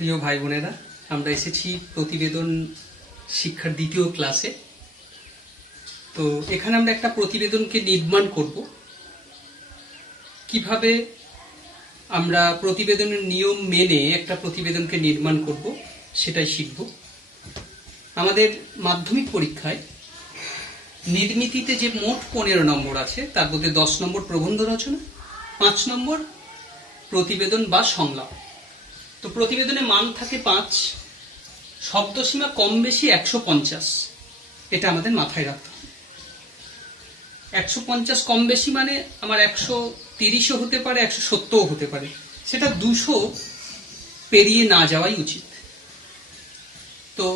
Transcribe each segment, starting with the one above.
প্রিয় ভাই বোনেরা, আমরা এসেছি প্রতিবেদন শিক্ষার দ্বিতীয় ক্লাসে। তো এখানে আমরা একটা প্রতিবেদনকে নির্মাণ করব। কিভাবে আমরা প্রতিবেদনের নিয়ম মেনে একটা প্রতিবেদনকে নির্মাণ করব সেটাই শিখব। আমাদের মাধ্যমিক পরীক্ষায় নির্মিতিতে যে মোট 15 নম্বর আছে তার মধ্যে 10 নম্বর প্রবন্ধ রচনা, 5 নম্বর প্রতিবেদন বা সংলাপ। তো প্রতিবেদনে মান থাকে 5, শব্দসীমা কম বেশি 150। এটা আমাদের মাথায় রাখতে হবে। 150 কম বেশি মানে আমার 130ও হতে পারে, 170ও হতে পারে, সেটা 200 পেরিয়ে না যাওয়াই উচিত। তো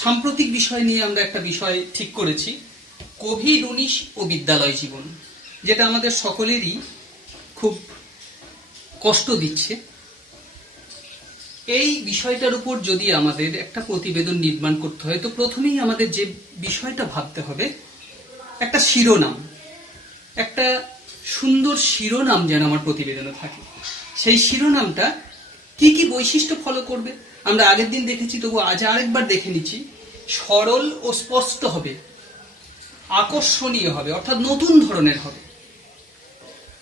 সাম্প্রতিক বিষয় নিয়ে আমরা একটা বিষয় ঠিক করেছি, কোভিড-19 ও বিদ্যালয় জীবন, যেটা আমাদের সকলেরই খুব কষ্ট দিচ্ছে। এই বিষয়টার উপর যদি আমাদের একটা প্রতিবেদন নির্মাণ করতে হয়, তো প্রথমেই আমাদের যে বিষয়টা ভাবতে হবে, একটা শিরোনাম, একটা সুন্দর শিরোনাম যেন আমার প্রতিবেদনে থাকে। সেই শিরোনামটা কি কি বৈশিষ্ট্য ফলো করবে আমরা আগের দিন দেখেছি, তবু আজ আরেকবার দেখে নিচ্ছি। সরল ও স্পষ্ট হবে, আকর্ষণীয় হবে, অর্থাৎ নতুন ধরনের হবে,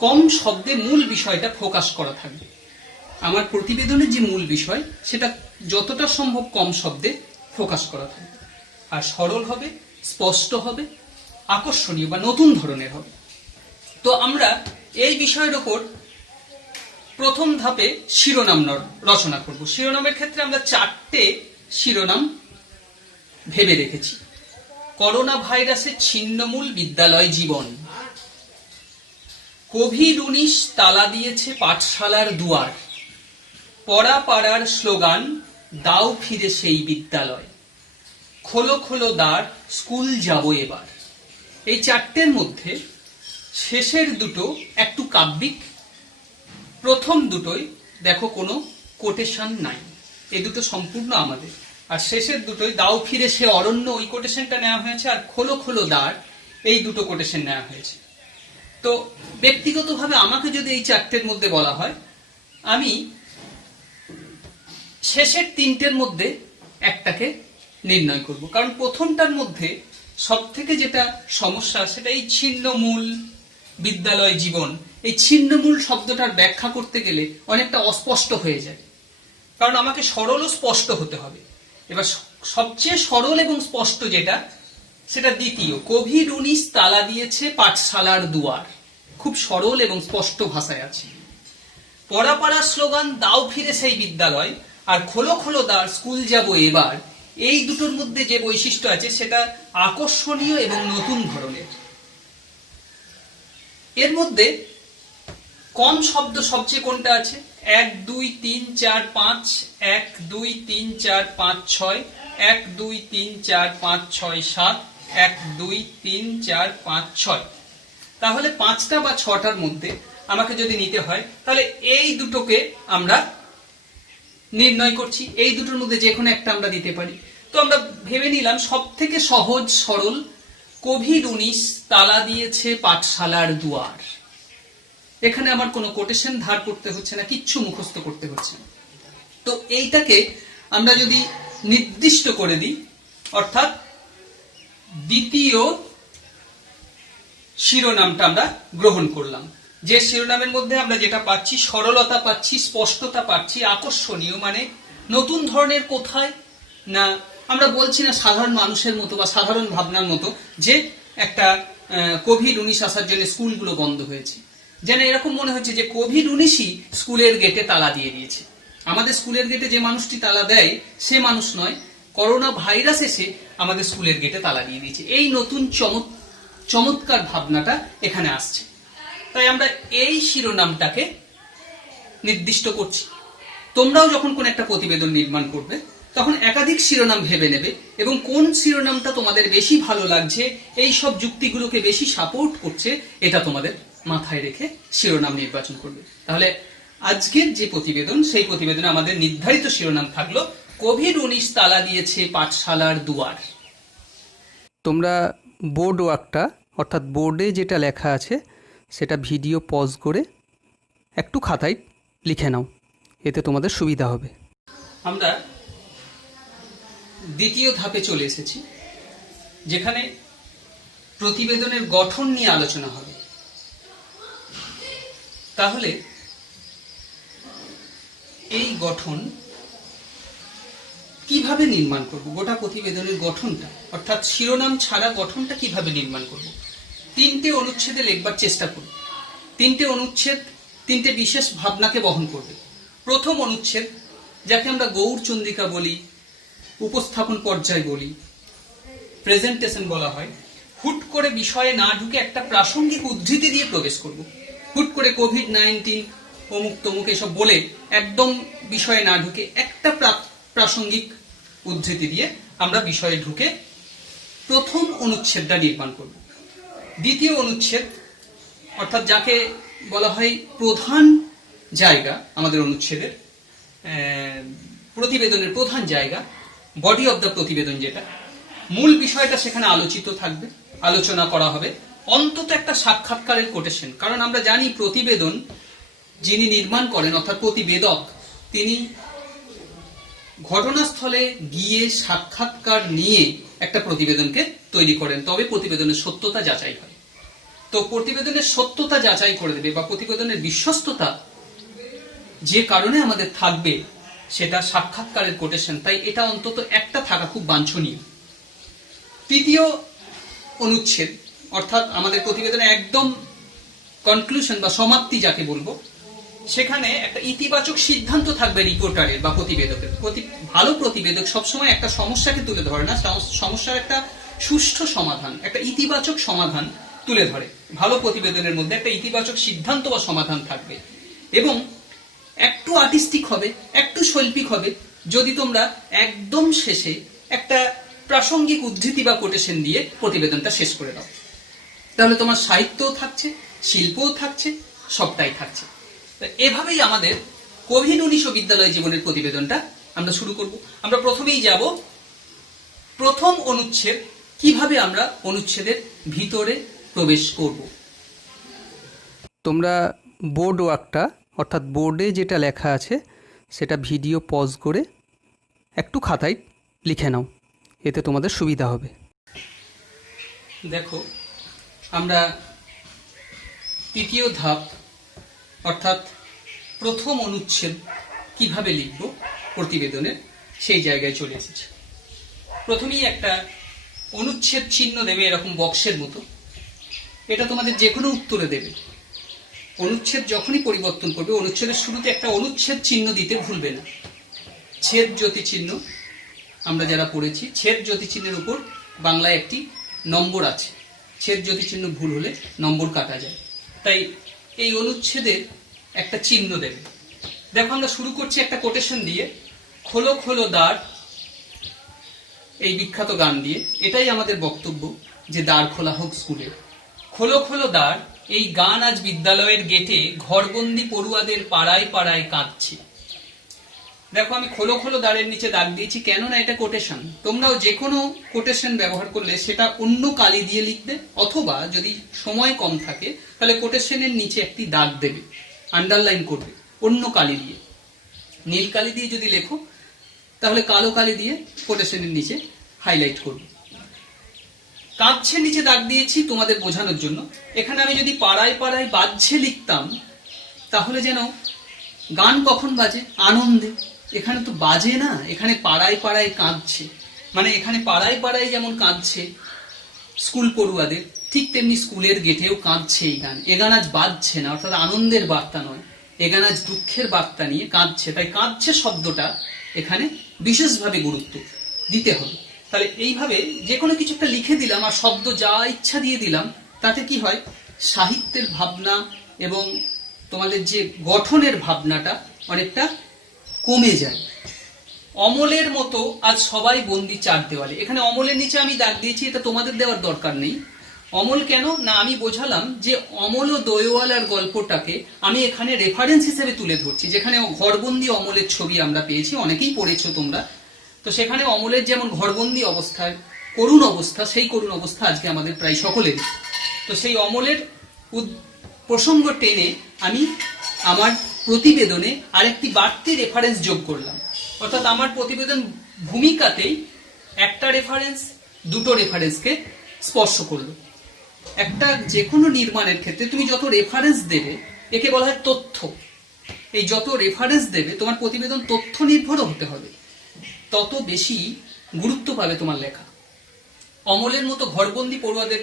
কম শব্দে মূল বিষয়টা ফোকাস করা থাকবে। আমার প্রতিবেদনের যে মূল বিষয় সেটা যতটা সম্ভব কম শব্দে ফোকাস করা থাকবে, আর সরল হবে, স্পষ্ট হবে, আকর্ষণীয় বা নতুন ধরনের হবে। তো আমরা এই বিষয়ের ওপর প্রথম ধাপে শিরোনাম রচনা করব। শিরোনামের ক্ষেত্রে আমরা 4টে শিরোনাম ভেবে রেখেছি। করোনা ভাইরাসের ছিন্নমূল বিদ্যালয় জীবন, কোভিড-19 তালা দিয়েছে পাঠশালার দুয়ার, পড়া পাড়ার স্লোগান দাও ফিরে সেই বিদ্যালয়, খোলো খোলো দ্বার স্কুল যাব এবার। এই 4টের মধ্যে শেষের দুটো একটু কাব্যিক, প্রথম দুটোই দেখো কোনো কোটেশন নাই, এই দুটো সম্পূর্ণ আমাদের। আর শেষের দুটোই দাও ফিরে সে অরণ্য, ওই কোটেশনটা নেওয়া হয়েছে, আর খোলো খোলো দ্বার এই দুটো কোটেশন নেওয়া হয়েছে। তো ব্যক্তিগতভাবে আমাকে যদি এই 4টের মধ্যে বলা হয়, আমি শেষের 3টের মধ্যে একটাকে নির্ণয় করব। কারণ প্রথমটার মধ্যে সব থেকে যেটা সমস্যা, সেটা এই ছিন্নমূল বিদ্যালয় জীবন। এই ছিন্নমূল শব্দটার ব্যাখ্যা করতে গেলে অনেকটা অস্পষ্ট হয়ে যায়, কারণ আমাকে সরল ও স্পষ্ট হতে হবে। এবার সবচেয়ে সরল এবং স্পষ্ট যেটা, সেটা দ্বিতীয়, কোভিড-19 তালা দিয়েছে পাঠশালার দুয়ার, খুব সরল এবং স্পষ্ট ভাষায় আছে। পড়া পাড়ার স্লোগান দাও ফিরে সেই বিদ্যালয়, আর খোলো খোলো দ্বার স্কুল যাব এবার, এই দুটোর মধ্যে যে বৈশিষ্ট্য আছে সেটা আকর্ষণীয় এবং নতুন ধরনের। এর মধ্যে কম শব্দ সবচেয়ে কোনটা আছে? 1 2 3 4 5, 1 2 3 4 5 6, 1 2 3 4 5 6 7, 1 2 3 4 5 6। তাহলে 5টা বা 6টার মধ্যে আমাকে যদি নিতে হয়, তাহলে এই দুটোকে আমরা নির্ণয় করছি। এই দুটোর মধ্যে যে কোনো একটা আমরা দিতে পারি। তো আমরা ভেবে নিলাম সব থেকে সহজ সরল, কোভিড-19 তালা দিয়েছে পাঠশালার দুয়ার। এখানে আমার কোনো কোটেশন ধার করতে হচ্ছে না, কিচ্ছু মুখস্থ করতে হচ্ছে না। তো এইটাকে আমরা যদি নির্দিষ্ট করে দিই, অর্থাৎ দ্বিতীয় শিরোনামটা আমরা গ্রহণ করলাম। যে শিরোনামের মধ্যে আমরা যেটা পাচ্ছি, সরলতা পাচ্ছি, স্পষ্টতা পাচ্ছি, আকর্ষণীয় মানে নতুন ধরনের। কোথায় না, আমরা বলছি না সাধারণ মানুষের মতো বা সাধারণ ভাবনার মতো যে একটা কোভিড-19 আসার জন্য স্কুলগুলো বন্ধ হয়েছে, যেন এরকম মনে হচ্ছে যে কোভিড-19ই স্কুলের গেটে তালা দিয়ে দিয়েছে। আমাদের স্কুলের গেটে যে মানুষটি তালা দেয় সে মানুষ নয়, করোনা ভাইরাস এসে আমাদের স্কুলের গেটে তালা দিয়ে দিয়েছে। এই নতুন চমৎকার ভাবনাটা এখানে আসছে। তাই আমরা এই শিরোনামটাকে নির্দিষ্ট করছি। তোমরাও যখন কোন একটা প্রতিবেদন নির্মাণ করবে, তখন একাধিক শিরোনাম ভেবে নেবে এবং কোন শিরোনামটা তোমাদের বেশি ভালো লাগছে, এই সব যুক্তিগুলোকে বেশি সাপোর্ট করছে, এটা তোমাদের মাথায় রেখে শিরোনাম নির্বাচন করবে। তাহলে আজকের যে প্রতিবেদন, সেই প্রতিবেদনে আমাদের নির্ধারিত শিরোনাম থাকলো কোভিড-19 তালা দিয়েছে পাঠশালার দুয়ার। তোমরা বোর্ড ওয়ার্কটা, অর্থাৎ বোর্ডে যেটা লেখা আছে সেটা ভিডিও পজ করে একটু খাতায় লিখে নাও, এতে তোমাদের সুবিধা হবে। আমরা দ্বিতীয় ধাপে চলে এসেছি, যেখানে প্রতিবেদনের গঠন নিয়ে আলোচনা হবে। তাহলে এই গঠন কিভাবে নির্মাণ করব, গোটা প্রতিবেদনের গঠনটা, অর্থাৎ শিরোনাম ছাড়া গঠনটা কিভাবে নির্মাণ করব। 3টে অনুচ্ছেদে লিখবার চেষ্টা করব। 3টে অনুচ্ছেদ 3টে বিশেষ ভাবনাকে বহন করবে। প্রথম অনুচ্ছেদ, যাকে আমরা গৌড়চন্দ্রিকা বলি, উপস্থাপন পর্যায় বলি, প্রেজেন্টেশন বলা হয়, হুট করে বিষয়ে না ঢুকে একটা প্রাসঙ্গিক উদ্ধৃতি দিয়ে প্রবেশ করব। হুট করে কোভিড-19 অমুক তমুক এসব বলে একদম বিষয়ে না ঢুকে একটা প্রাসঙ্গিক উদ্ধৃতি দিয়ে আমরা বিষয়ে ঢুকে প্রথম অনুচ্ছেদটা নির্মাণ করব। দ্বিতীয় অনুচ্ছেদ, অর্থাৎ যাকে বলা হয় প্রধান জায়গা, আমাদের অনুচ্ছেদের প্রতিবেদনের প্রধান জায়গা, বডি অব দ্য প্রতিবেদন, যেটা মূল বিষয়টা সেখানে আলোচিত থাকবে, আলোচনা করা হবে। অন্তত একটা সাক্ষাৎকারের কোটেশন, কারণ আমরা জানি প্রতিবেদন যিনি নির্মাণ করেন, অর্থাৎ প্রতিবেদক, তিনি ঘটনাস্থলে গিয়ে সাক্ষাৎকার নিয়ে একটা প্রতিবেদনকে তৈরি করেন, তবে প্রতিবেদনের সত্যতা যাচাই হয়। তো প্রতিবেদনের সত্যতা যাচাই করে দেবে বা প্রতিবেদনের বিশ্বস্ততা যে কারণে আমাদের থাকবে, সেটা সাক্ষাৎকারের কোটেশন। তাই এটা অন্তত একটা থাকা খুব বাঞ্ছনীয়। তৃতীয় অনুচ্ছেদ, অর্থাৎ আমাদের প্রতিবেদনের একদম কনক্লুশন বা সমাপ্তি যাকে বলবো, সেখানে একটা ইতিবাচক সিদ্ধান্ত থাকবে রিপোর্টারের বা প্রতিবেদকের। ভালো প্রতিবেদক সবসময় একটা সমস্যাকে তুলে ধরে না, সমস্যার একটা সুষ্ঠু সমাধান, একটা ইতিবাচক সমাধান তুলে ধরে। ভালো প্রতিবেদনের মধ্যে একটা ইতিবাচক সিদ্ধান্ত বা সমাধান থাকবে এবং একটু আর্টিস্টিক হবে, একটু শৈল্পিক হবে যদি তোমরা একদম শেষে একটা প্রাসঙ্গিক উদ্ধৃতি বা কোটেশন দিয়ে প্রতিবেদনটা শেষ করে দাও। তাহলে তোমার সাহিত্যও থাকছে, শিল্পও থাকছে, সবটাই থাকছে। এভাবেই আমাদের কোভিড-19 বিদ্যালয় জীবনের প্রতিবেদনটা আমরা শুরু করব। আমরা প্রথমেই যাব প্রথম অনুচ্ছেদ, কিভাবে আমরা অনুচ্ছেদের ভিতরে প্রবেশ করব। তোমরা বোর্ড ওয়ার্কটা, অর্থাৎ বোর্ডে যেটা লেখা আছে সেটা ভিডিও পজ করে একটু খাতায় লিখে নাও, এতে তোমাদের সুবিধা হবে। দেখো, আমরা তৃতীয় ধাপ, অর্থাৎ প্রথম অনুচ্ছেদ কিভাবে লিখব প্রতিবেদনের, সেই জায়গায় চলে এসেছি। প্রথমেই একটা অনুচ্ছেদ চিহ্ন দেবে, এরকম বক্সের মতো। এটা তোমাদের যে কোনো উত্তরে দেবে। অনুচ্ছেদ যখনই পরিবর্তন করবে, অনুচ্ছেদের শুরুতে একটা অনুচ্ছেদ চিহ্ন দিতে ভুলবে না। ছেদ জ্যোতি চিহ্ন আমরা যারা পড়েছি, ছেদ জ্যোতি চিহ্নের উপর বাংলায় একটি নম্বর আছে। ছেদ জ্যোতি চিহ্ন ভুল হলে নম্বর কাটা যায়, তাই এই অনুচ্ছেদে একটা চিহ্ন দেবে। দেখো, আমরা শুরু করছি একটা কোটেশন দিয়ে, খোলো খোলো দ্বার, এই বিখ্যাত গান দিয়ে। এটাই আমাদের বক্তব্য, যে দ্বার খোলা হোক স্কুলে। খোলো খোলো দ্বার, এই গান আজ বিদ্যালয়ের গেটে ঘরবন্দি পড়ুয়াদের পাড়ায় পাড়ায় কাঁদছে। দেখো, আমি খোলো খোলো দ্বারের নিচে দাগ দিয়েছি, কেননা এটা কোটেশন। তোমরাও যে কোনো কোটেশন ব্যবহার করলে সেটা অন্য কালি দিয়ে লিখবে, অথবা যদি সময় কম থাকে তাহলে কোটেশনের নিচে একটি দাগ দেবে, আন্ডারলাইন করবে অন্য কালি দিয়ে। নীল কালি দিয়ে যদি লেখো তাহলে কালো কালি দিয়ে কোটেশনের নিচে হাইলাইট করবে। কাঁদছে নিচে দাগ দিয়েছি তোমাদের বোঝানোর জন্য। এখানে আমি যদি পাড়ায় পাড়ায় বাজছে লিখতাম, তাহলে যেন গান কখন বাজে? আনন্দে। এখানে তো বাজে না, এখানে পাড়ায় পাড়ায় কাঁদছে। মানে এখানে পাড়ায় পাড়ায় যেমন কাঁদছে স্কুল পড়ুয়াদের, ঠিক তেমনি স্কুলের গেটেও কাঁদছে এই গান। এ গান আজ বাজছে না, অর্থাৎ আনন্দের বার্তা নয়, এ গান আজ দুঃখের বার্তা নিয়ে কাঁদছে। তাই কাঁদছে শব্দটা এখানে বিশেষভাবে গুরুত্ব দিতে হবে। তাহলে এইভাবে যে কোনো কিছু একটা লিখে দিলাম আর শব্দ যা ইচ্ছা দিয়ে দিলাম, তাতে কি হয়, সাহিত্যের ভাবনা এবং তোমাদের যে গঠনের ভাবনাটা অনেকটা কমে যায়। অমলের মতো আজ সবাই বন্দি চার দেওয়ালে। এখানে অমলের নিচে আমি দাগ দিয়েছি, এটা তোমাদের দেওয়ার দরকার নেই। অমল কেন না, আমি বোঝালাম যে অমল ও দোয়েওয়ালার গল্পটাকে আমি এখানে রেফারেন্স হিসেবে তুলে ধরছি, যেখানে ঘরবন্দি অমলের ছবি আমরা পেয়েছি, অনেকেই পড়েছো তোমরা। তো সেখানে অমলের যেমন ঘরবন্দি অবস্থায় করুণ অবস্থা, সেই করুণ অবস্থা আজকে আমাদের প্রায় সকলেরই। তো সেই অমলের প্রসঙ্গ টেনে আমি আমার প্রতিবেদনে আরেকটি বাড়তি রেফারেন্স যোগ করলাম। অর্থাৎ আমার প্রতিবেদন ভূমিকাতেই একটা রেফারেন্স দুটো রেফারেন্সকে স্পর্শ করলো। একটা যে কোনো নির্মাণের ক্ষেত্রে তুমি যত রেফারেন্স দেবে, একে বলা হয় তথ্য। এই যত রেফারেন্স দেবে তোমার প্রতিবেদন তথ্য নির্ভরও হতে হবে, তত বেশি গুরুত্ব পাবে তোমার লেখা। অমলের মতো ঘরবন্দি পড়ুয়াদের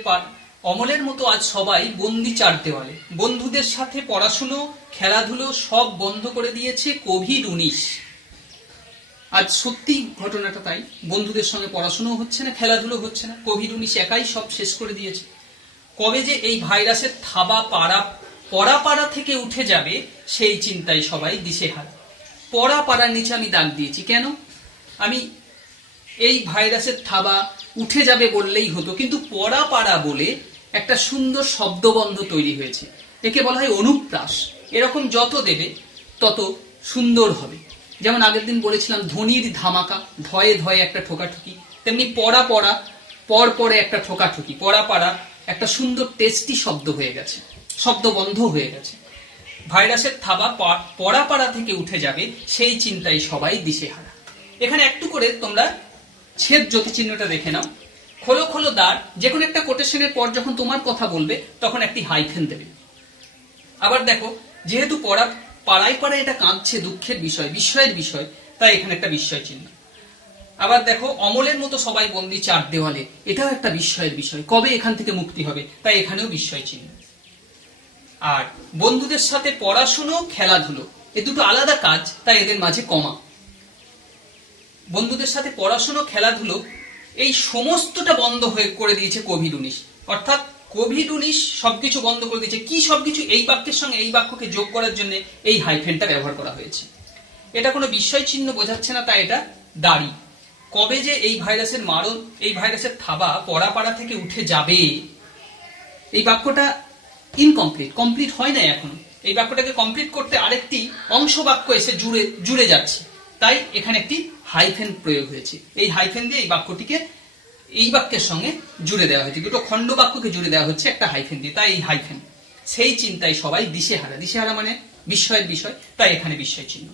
অমলের মতো আজ সবাই বন্দি চার দেওয়ালে। বন্ধুদের সাথে পড়াশুনো খেলাধুলো সব বন্ধ করে দিয়েছে কোভিড-19। আজ সত্যি ঘটনাটা তাই, বন্ধুদের সঙ্গে পড়াশুনো হচ্ছে না, খেলাধুলো হচ্ছে না, কোভিড-19 একাই সব শেষ করে দিয়েছে। কবে যে এই ভাইরাসের থাবা পড়া থেকে উঠে যাবে সেই চিন্তায় সবাই দিশেহারা। পড়ার নিচে আমি দাগ দিয়েছি কেন? আমি এই ভাইরাসের থাবা উঠে যাবে বললেই হতো, কিন্তু পড়া বলে একটা সুন্দর শব্দবন্ধ তৈরি হয়েছে, একে বলা হয় অনুপ্রাস। এরকম যত দেবে তত সুন্দর হবে। যেমন আগের দিন বলেছিলাম ধ্বনির ধামাকা, ধয়ে ধয়ে একটা ঠোকাঠুকি, তেমনি পরে একটা ঠোকাঠুকি, পড়া একটা সুন্দর টেস্টি শব্দ হয়ে গেছে, শব্দবন্ধ হয়ে গেছে। ভাইরাসের থাবা পড়া থেকে উঠে যাবে সেই চিন্তায় সবাই দিশেহারা। এখানে একটু করে তোমরা ছেদ জ্যোতি চিহ্নটা দেখে নাও। খোলো দ্বার, যে কোনো একটা কোটেশনের পর যখন তোমার কথা বলবে তখন একটি হাইফেন দেবে। আবার দেখো, যেহেতু পাড়ায় এটা কাঁদছে, দুঃখের বিষয়, বিস্ময়ের বিষয়, তাই এখানে একটা বিস্ময় চিহ্ন। আবার দেখো, অমলের মতো সবাই বন্দি চার দেওয়ালে, এটাও একটা বিস্ময়ের বিষয়, কবে এখান থেকে মুক্তি হবে, তাই এখানেও বিস্ময় চিহ্ন। আর বন্ধুদের সাথে পড়াশুনো খেলাধুলো, এ দুটো আলাদা কাজ, তাই এদের মাঝে কমা। বন্ধুদের সাথে পড়াশুনো খেলাধুলো এই সমস্তটা বন্ধ করে দিয়েছে কোভিড-19। অর্থাৎ কোভিড-19 সবকিছু বন্ধ করে দিয়েছে। কি সবকিছু? এই বাক্যের সঙ্গে এই বাক্যকে যোগ করার জন্য এই হাইফেনটা ব্যবহার করা হয়েছে। এটা কোনো বিস্ময় চিহ্ন বোঝাচ্ছে না, তাই এটা দাড়ি। কবে যে এই ভাইরাসের থাবা পড়া থেকে উঠে যাবে, এই বাক্যটা ইনকমপ্লিট, কমপ্লিট হয় না এখনো। এই বাক্যটাকে কমপ্লিট করতে আরেকটি অংশ বাক্য এসে জুড়ে যাচ্ছে, তাই এখানে একটি হাইফেন প্রয়োগ হয়েছে। এই হাইফেন দিয়ে এই বাক্যটিকে এই বাক্যের সঙ্গে জুড়ে দেওয়া হয়েছে, দুটো খণ্ড বাক্যকে জুড়ে দেওয়া হচ্ছে একটা হাইফেন দিয়ে, তাই এই হাইফেন। সেই চিন্তায় সবাই দিশেহারা মানে বিস্ময়ের বিষয়, তাই এখানে বিস্ময় চিহ্ন।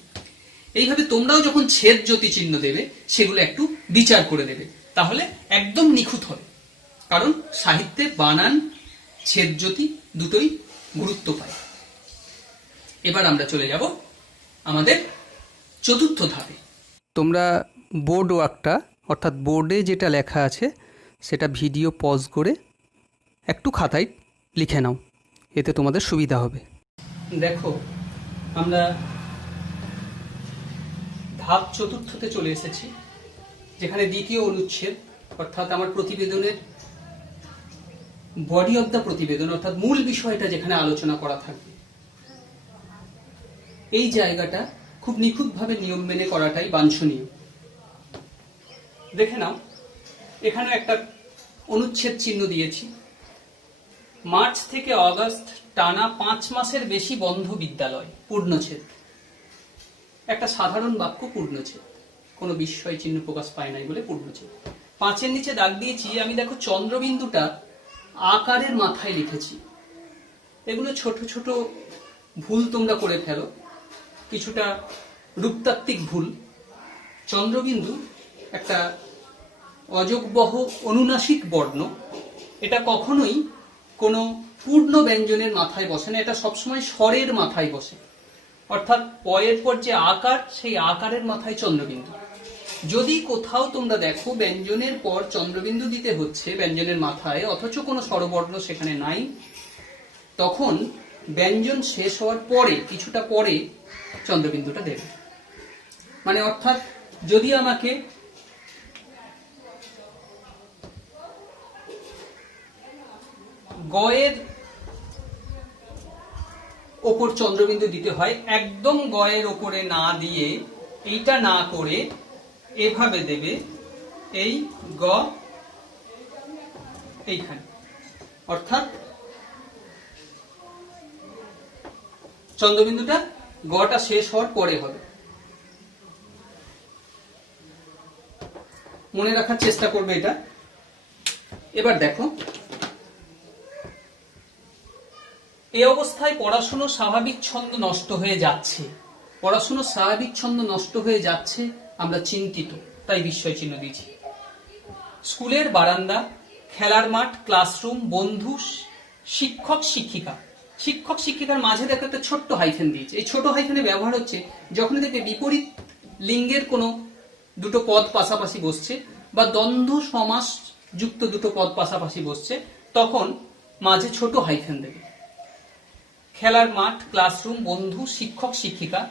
এইভাবে তোমরাও যখন ছেদ জ্যোতি চিহ্ন দেবে সেগুলো একটু বিচার করে দেবে, তাহলে একদম নিখুঁত হবে। কারণ সাহিত্যে বানান, ছেদ জ্যোতি দুটোই গুরুত্ব পায়। এবার আমরা চলে যাব আমাদের চতুর্থ ধাপে। তোমরা বোর্ড ওয়ার্কটা, অর্থাৎ বোর্ডে যেটা লেখা আছে সেটা ভিডিও পজ করে একটু খাতায় লিখে নাও, এতে তোমাদের সুবিধা হবে। দেখো, আমরা ধাপ চতুর্থতে চলে এসেছি, যেখানে দ্বিতীয় অনুচ্ছেদ, অর্থাৎ আমার প্রতিবেদনের বডি অব দ্য প্রতিবেদন, অর্থাৎ মূল বিষয়টা যেখানে আলোচনা করা থাকবে, এই জায়গাটা খুব নিখুঁতভাবে নিয়ম মেনে করাটাই বাঞ্ছনীয়। দেখে নাও, এখানে একটা অনুচ্ছেদ চিহ্ন দিয়েছি। মার্চ থেকে অগাস্ট টানা 5 মাসের বেশি বন্ধ বিদ্যালয়, পূর্ণচ্ছেদ। একটা সাধারণ বাক্য, পূর্ণচ্ছেদ, কোনো বিস্ময় চিহ্ন প্রকাশ পায় নাই বলে পূর্ণচ্ছেদ। 5-এর নিচে দাগ দিয়েছি আমি। দেখো, চন্দ্রবিন্দুটা আকারের মাথায় লিখেছি। এগুলো ছোট ছোট ভুল তোমরা করে ফেলো, কিছুটা রূপতাত্ত্বিক ভুল। চন্দ্রবিন্দু একটা অযোগবহ অনুনাসিক বর্ণ, এটা কখনোই কোনো পূর্ণ ব্যঞ্জনের মাথায় বসে না, এটা সবসময় স্বরের মাথায় বসে। অর্থাৎ পয়ের পর যে আকার, সেই আকারের মাথায় চন্দ্রবিন্দু। যদি কোথাও তোমরা দেখো ব্যঞ্জনের পর চন্দ্রবিন্দু দিতে হচ্ছে ব্যঞ্জনের মাথায়, অথচ কোনো স্বরবর্ণ সেখানে নাই, তখন ব্যঞ্জন শেষ হওয়ার পরে, কিছুটা পরে চন্দ্রবিন্দুটা দেবে। মানে অর্থাৎ যদি আমাকে গয়ের ওপর চন্দ্রবিন্দু দিতে হয়, একদম গয়ের ওপরে না দিয়ে, এইটা না করে এভাবে দেবে, এই গ এইখানে, অর্থাৎ চন্দ্রবিন্দুটা গটা শেষ হওয়ার পরে হবে। মনে রাখার চেষ্টা করবে এটা। এবার দেখো, এই অবস্থায় পড়াশুনো স্বাভাবিক ছন্দ নষ্ট হয়ে যাচ্ছে। পড়াশুনো স্বাভাবিক ছন্দ নষ্ট হয়ে যাচ্ছে আমরা চিন্তিত, তাই বিস্ময় চিহ্ন দিয়েছি। স্কুলের বারান্দা, খেলার মাঠ, ক্লাসরুম, বন্ধু, শিক্ষক শিক্ষিকা। শিক্ষক শিক্ষিকার মাঝে দেখো একটা ছোট্ট হাইফেন দিয়েছে। এই ছোট হাইফেনের ব্যবহার হচ্ছে যখন দেখবে বিপরীত লিঙ্গের কোনো দুটো পদ পাশাপাশি বসছে বা দ্বন্দ্ব সমাস যুক্ত দুটো পদ পাশাপাশি বসছে, তখন মাঝে ছোট হাইফেন দেবে। খেলার মাঠ, ক্লাসরুম, বন্ধু, শিক্ষক শিক্ষিকা,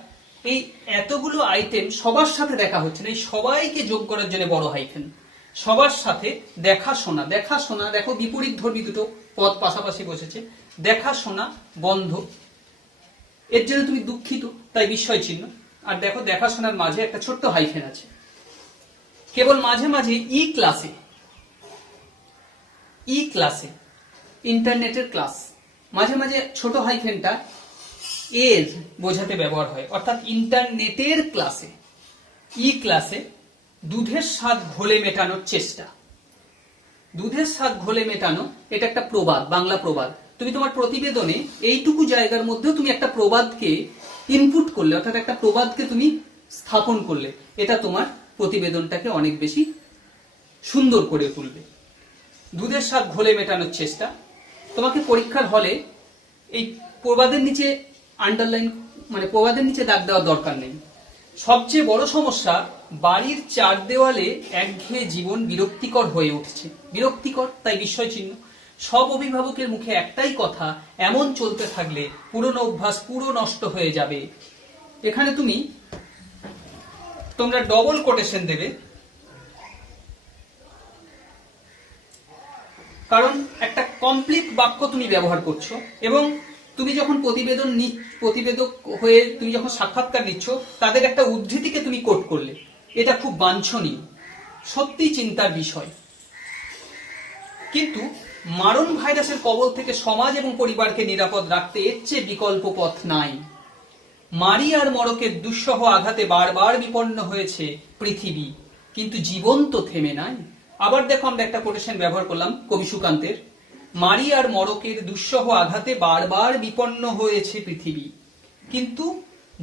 এই এতগুলো আইটেম সবার সাথে দেখা হচ্ছে না, এই সবাইকে যোগ করার জন্য বড় হাইফেন। সবার সাথে দেখাশোনা, দেখাশোনা দেখো বিপরীত ধর্মী দুটো পদ পাশাপাশি বসেছে, দেখাশোনা বন্ধ, এর জন্য তুমি দুঃখিত, তাই বিস্ময় চিহ্ন। আর দেখো দেখাশোনার মাঝে একটা ছোট্ট হাইফেন আছে। কেবল মাঝে মাঝে ই ক্লাসে ইন্টারনেটের ক্লাস, মাঝে মাঝে ছোট হাইফেনটা এর বোঝাতে ব্যবহার হয়, অর্থাৎ ইন্টারনেটের ক্লাসে। ই ক্লাসে দুধের স্বাদ ঘোলে মেটানোর চেষ্টা। দুধের স্বাদ ঘোলে মেটানো, এটা একটা প্রবাদ, বাংলা প্রবাদ। তুমি তোমার প্রতিবেদনে এইটুকু জায়গার মধ্যেও তুমি একটা প্রবাদকে ইনপুট করলে, অর্থাৎ একটা প্রবাদকে তুমি স্থাপন করলে, এটা তোমার প্রতিবেদনটাকে অনেক বেশি সুন্দর করে তুলবে। দুধের স্বাদ ঘোলে মেটানোর চেষ্টা। তোমাকে পরীক্ষার হলে এই প্রবাদের নিচে আন্ডারলাইন, মানে প্রবাদের নিচে দাগ দেওয়ার দরকার নেই। সবচেয়ে বড় সমস্যা, বাড়ির চার দেওয়ালে একঘেয়ে জীবন বিরক্তিকর হয়ে উঠছে। বিরক্তিকর, তাই বিস্ময় চিহ্ন। সব অভিভাবকের মুখে একটাই কথা, এমন চলতে থাকলে পুরনো অভ্যাস পুরো নষ্ট হয়ে যাবে। এখানে তোমরা ডবল কোটেশন দেবে, কারণ একটা কমপ্লিট বাক্য তুমি ব্যবহার করছো, এবং তুমি যখন প্রতিবেদক হয়ে তুমি যখন সাক্ষাৎকার নিচ্ছ, তাদের একটা উদ্ধৃতিকে তুমি কোট করলে, এটা খুব বাঞ্ছনীয়, সত্যি চিন্তার বিষয়। কিন্তু মারণ ভাইরাসের কবল থেকে সমাজ এবং পরিবারকে নিরাপদ রাখতে এর চেয়ে বিকল্প পথ নাই। মারি আর মড়কের দুঃসহ আঘাতে বারবার বিপন্ন হয়েছে পৃথিবী, কিন্তু জীবন তো থেমে নাই। আবার দেখো আমরা একটা কোটেশন ব্যবহার করলাম কবি সুকান্তের, মারি আর মড়কের দুঃসহ আঘাতে বারবার বিপন্ন হয়েছে পৃথিবী, কিন্তু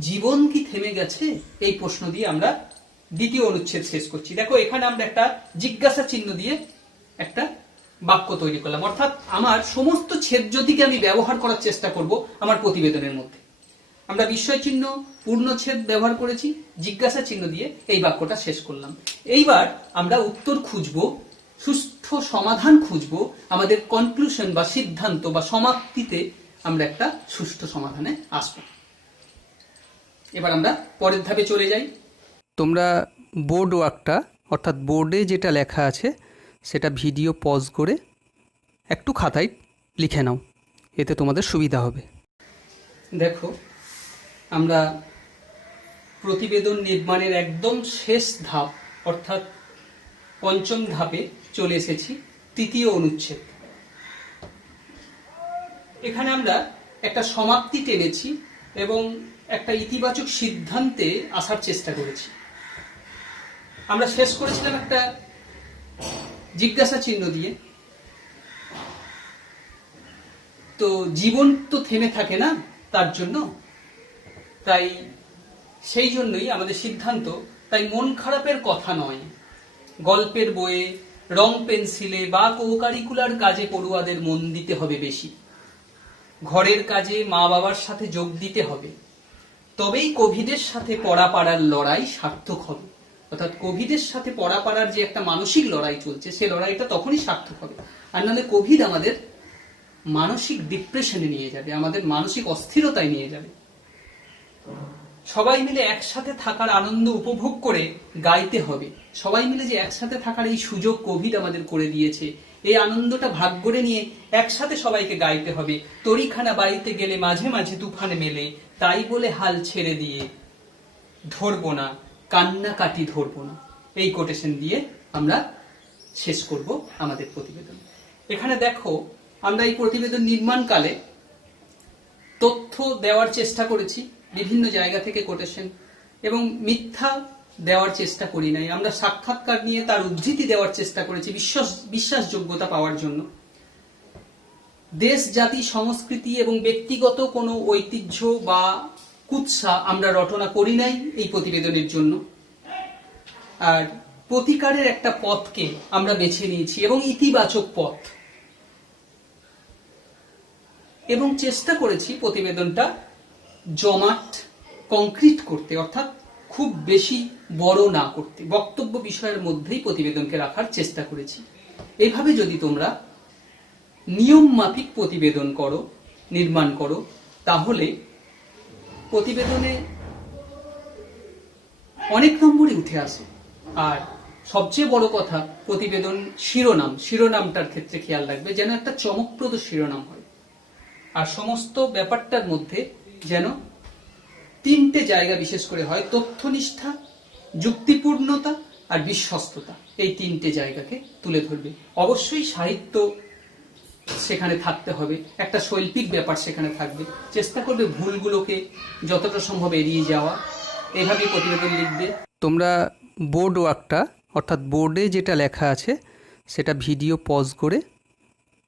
জীবন কি থেমে গেছে? এই প্রশ্ন দিয়ে আমরা দ্বিতীয় অনুচ্ছেদ শেষ করছি। দেখো এখানে আমরা একটা জিজ্ঞাসা চিহ্ন দিয়ে একটা বাক্য তৈরি করলাম, অর্থাৎ আমার সমস্ত ছেদজ্যোতিকে আমি ব্যবহার করার চেষ্টা করব আমার প্রতিবেদনের মধ্যে। আমরা বিস্ময় চিহ্ন, পূর্ণচ্ছেদ ব্যবহার করেছি, জিজ্ঞাসা চিহ্ন দিয়ে এই বাক্যটা শেষ করলাম। এইবার আমরা উত্তর খুঁজবো, সুষ্ঠু সমাধান খুঁজবো, আমাদের কনক্লুশন বা সিদ্ধান্ত বা সমাপ্তিতে আমরা একটা সুষ্ঠু সমাধানে আসব। এবার আমরা পরের ধাপে চলে যাই। তোমরা বোর্ড ওয়ার্কটা, অর্থাৎ বোর্ডে যেটা লেখা আছে সেটা ভিডিও পজ করে একটু খাতায় লিখে নাও, এতে তোমাদের সুবিধা হবে। দেখো আমরা প্রতিবেদন নির্মাণের একদম শেষ ধাপ, অর্থাৎ পঞ্চম ধাপে চলে এসেছি, তৃতীয় অনুচ্ছেদ। এখানে আমরা একটা সমাপ্তি টেনেছি এবং একটা ইতিবাচক সিদ্ধান্তে আসার চেষ্টা করেছি। আমরা শেষ করেছিলাম একটা জিজ্ঞাসা চিহ্ন দিয়ে। তো জীবন তো থেমে থাকে না তার জন্য, তাই সেই জন্যই আমাদের সিদ্ধান্ত, তাই মন খারাপের কথা নয়, গল্পের বইয়ে, রং পেন্সিলে বা কো-কারিকুলার কাজে পড়ুয়াদের মন দিতে হবে বেশি, ঘরের কাজে মা বাবার সাথে যোগ দিতে হবে, তবেই কোভিডের সাথে পড়াপাড়ার লড়াই সার্থক হবে। অর্থাৎ কোভিডের সাথে পড়াপাড়ার যে একটা মানসিক লড়াই চলছে, সে লড়াইটা তখনই সার্থক হবে। আর নাহলে কোভিড আমাদের মানসিক ডিপ্রেশনে নিয়ে যাবে, আমাদের মানসিক অস্থিরতায় নিয়ে যাবে। সবাই মিলে একসাথে থাকার আনন্দ উপভোগ করে গাইতে হবে। সবাই মিলে যে একসাথে থাকার এই সুযোগ কোভিড আমাদের করে দিয়েছে, এই আনন্দটা ভাগ করে নিয়ে একসাথে সবাইকে গাইতে হবে। তরিখানা বাড়িতে গেলে মাঝে মাঝে তুফান মেলে, তাই বলে হাল ছেড়ে দিয়ে ধরবো না, কান্নাকাটি ধরবো না। এই কোটেশন দিয়ে আমরা শেষ করব আমাদের প্রতিবেদন। এখানে দেখো আমরা এই প্রতিবেদন নির্মাণকালে তথ্য দেওয়ার চেষ্টা করেছি বিভিন্ন জায়গা থেকে কোটেশন, এবং মিথ্যা দেওয়ার চেষ্টা করি নাই। আমরা সাক্ষাৎকার নিয়ে তার উদ্ধৃতি দেওয়ার চেষ্টা করেছি বিশ্বাসযোগ্যতা পাওয়ার জন্য। দেশ, জাতি, সংস্কৃতি এবং ব্যক্তিগত কোনো ঐতিহ্য বা কুৎসা আমরা রটনা করি নাই এই প্রতিবেদনের জন্য। আর প্রতিকারের একটা পথকে আমরা বেছে নিয়েছি এবং ইতিবাচক পথ, এবং চেষ্টা করেছি প্রতিবেদনটা জমাট কংক্রিট করতে, অর্থাৎ খুব বেশি বড় না করতে, বক্তব্য বিষয়ের মধ্যেই প্রতিবেদনকে রাখার চেষ্টা করেছি। এইভাবে যদি তোমরা নিয়ম মাফিক প্রতিবেদন করো, নির্মাণ করো, তাহলে প্রতিবেদনে অনেক নম্বরই উঠে আসে। আর সবচেয়ে বড় কথা, প্রতিবেদন শিরোনামটার ক্ষেত্রে খেয়াল রাখবে যেন একটা চমকপ্রদ শিরোনাম হয়। আর সমস্ত ব্যাপারটার মধ্যে যেন তিনটে জায়গা বিশেষ করে হয়: তথ্যনিষ্ঠা, যুক্তিপূর্ণতা আর বিশ্বস্ততা। এই তিনটে জায়গাকে তুলে ধরবে। অবশ্যই সাহিত্য সেখানে থাকতে হবে, একটা শৈল্পিক ব্যাপার সেখানে থাকবে। চেষ্টা করবে ভুলগুলোকে যতটা সম্ভব এড়িয়ে যাওয়া। এভাবেই প্রতিবেদন লিখবে। তোমরা বোর্ড ওয়ার্কটা অর্থাৎ বোর্ডে যেটা লেখা আছে সেটা ভিডিও পজ করে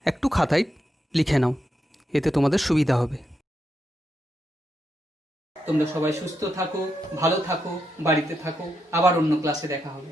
একটু খাতায় লিখে নাও, এতে তোমাদের সুবিধা হবে। তোমরা সবাই সুস্থ থাকো, ভালো থাকো, বাড়িতে থাকো। আবার অন্য ক্লাসে দেখা হবে।